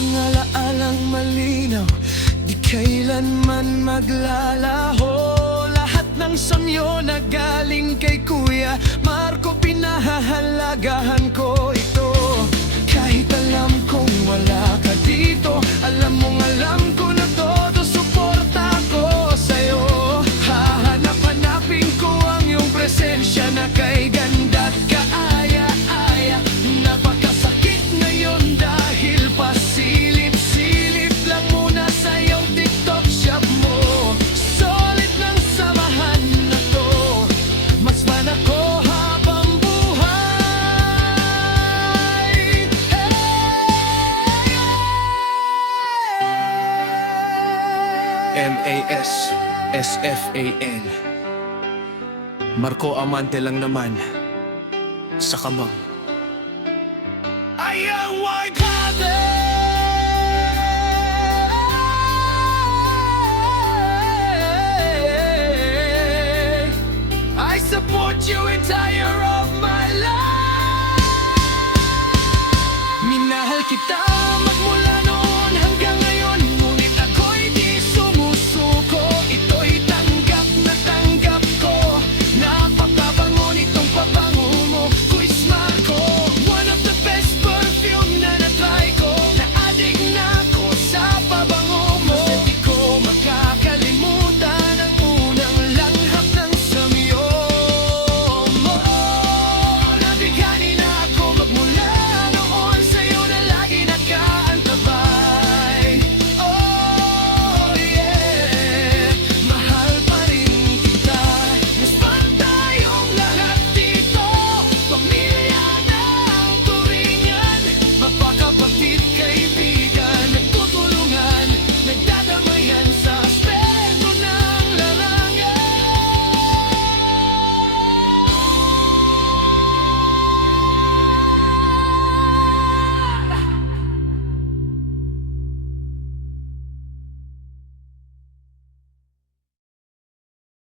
ang alaalang malinaw, di kailanman maglalaho. Lahat ng sanyo na galing kay Kuya Marco, pinahahalagahan ko ito. Kahit alam kong wala ka dito, alam mong alam ko na todo suporta ko sa'yo. Hahanap-hanapin ko ang iyong presensya na kay ganda at kaaya-aya. Napakasakit ngayon dahil pasilip-silip lang muna sa iyong TikTok shop mo. Solid ng samahan na to, mas man ako habang buhay. MAS-SFAN Marco Amante lang naman sa kamang I am white father. I support you entire of my life. Minahal kita magmula